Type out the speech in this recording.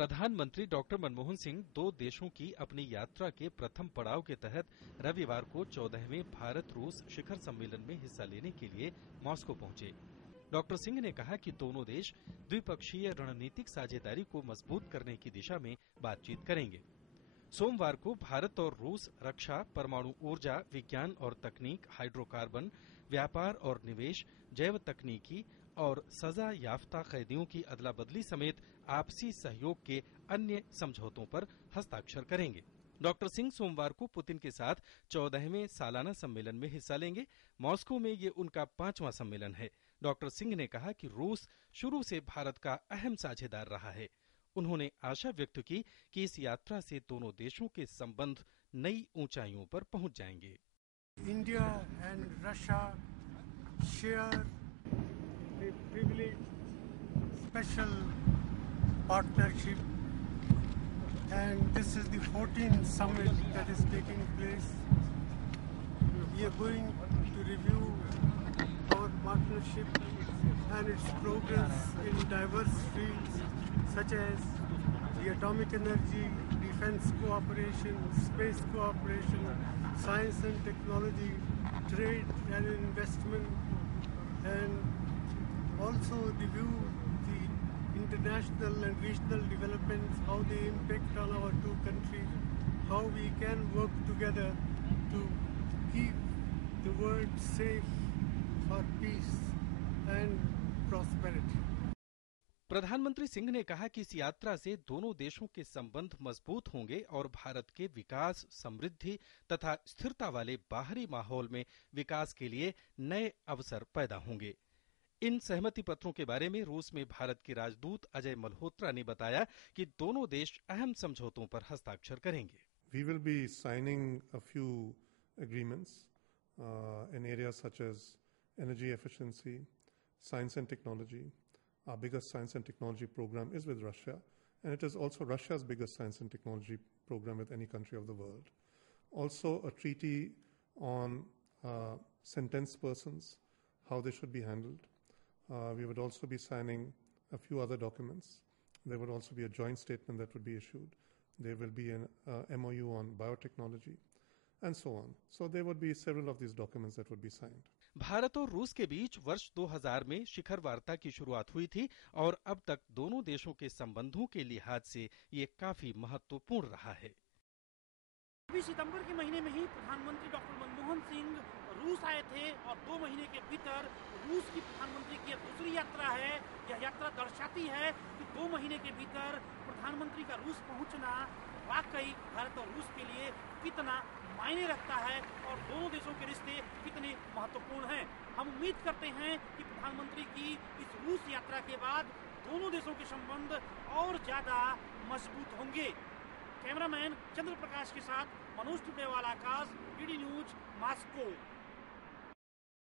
प्रधानमंत्री डॉक्टर मनमोहन सिंह 2 देशों की अपनी यात्रा के प्रथम पड़ाव के तहत रविवार को 14वें भारत रूस शिखर सम्मेलन में हिस्सा लेने के लिए मॉस्को पहुंचे। डॉक्टर सिंह ने कहा कि दोनों देश द्विपक्षीय रणनीतिक साझेदारी को मजबूत करने की दिशा में बातचीत करेंगे। सोमवार को भारत और रूस रक्षा, परमाणु ऊर्जा, विज्ञान और तकनीक, हाइड्रोकार्बन, व्यापार और निवेश, जैव तकनीकी और सजा याफ्ता कैदियों की अदला बदली समेत आपसी सहयोग के अन्य समझौतों पर हस्ताक्षर करेंगे। डॉक्टर सिंह सोमवार को पुतिन के साथ 14वें सालाना सम्मेलन में हिस्सा लेंगे। मॉस्को में ये उनका 5वां सम्मेलन है। डॉक्टर सिंह ने कहा कि रूस शुरू से भारत का अहम साझेदार रहा है। उन्होंने आशा व्यक्त की कि इस यात्रा से दोनों देशों के संबंध नई ऊंचाइयों पर पहुंच जाएंगे। India and Russia share a privileged special partnership, and this is the 14th summit that is taking place. We are going to review our partnership and its progress in diverse fields such as the atomic energy, defense cooperation, space cooperation, science and technology, trade and investment, and also review the international and regional developments, how they impact on our two countries, how we can work together to keep the world safe for peace and prosperity. प्रधानमंत्री सिंह ने कहा कि इस यात्रा से दोनों देशों के संबंध मजबूत होंगे और भारत के विकास, समृद्धि तथा स्थिरता वाले बाहरी माहौल में विकास के लिए नए अवसर पैदा होंगे। इन सहमति पत्रों के बारे में रूस में भारत के राजदूत अजय मल्होत्रा ने बताया कि दोनों देश अहम समझौतों पर हस्ताक्षर करेंगे। We will be signing a few agreements in areas such as energy efficiency, science and technology. Our biggest science and technology program is with Russia, and it is also Russia's biggest science and technology program with any country of the world. Also a treaty on sentenced persons, how they should be handled. We would also be signing a few other documents. There would also be a joint statement that would be issued. There will be an MOU on biotechnology and so on. So there would be several of these documents that would be signed. Bharat और रूस के बीच वर्ष 2000 में शिखर वार्ता की शुरुआत हुई थी और अब तक दोनों देशों के संबंधों के लिहाज से ये काफी महत्वपूर्ण रहा है। 20 सितंबर के महीने में ही प्रधानमंत्री डॉक्टर मनमोहन सिंह रूस आए थे और 2 महीने के भीतर रूस की प्रधानमंत्री की दूसरी यात्रा है। यह यात्रा दर्शाती है कि 2 महीने के भीतर प्रधानमंत्री का रूस पहुंचना वाकई भारत और रूस के लिए कितना मायने रखता है और दोनों देशों के रिश्ते कितने महत्वपूर्ण हैं। हम उम्मीद करते हैं कि प्रधानमंत्री की इस रूस यात्रा के बाद दोनों देशों के संबंध और ज्यादा मजबूत होंगे। कैमरामैन चंद्र प्रकाश के साथ मनोज टुडेवाला, आकाश, डीडी न्यूज, मॉस्को।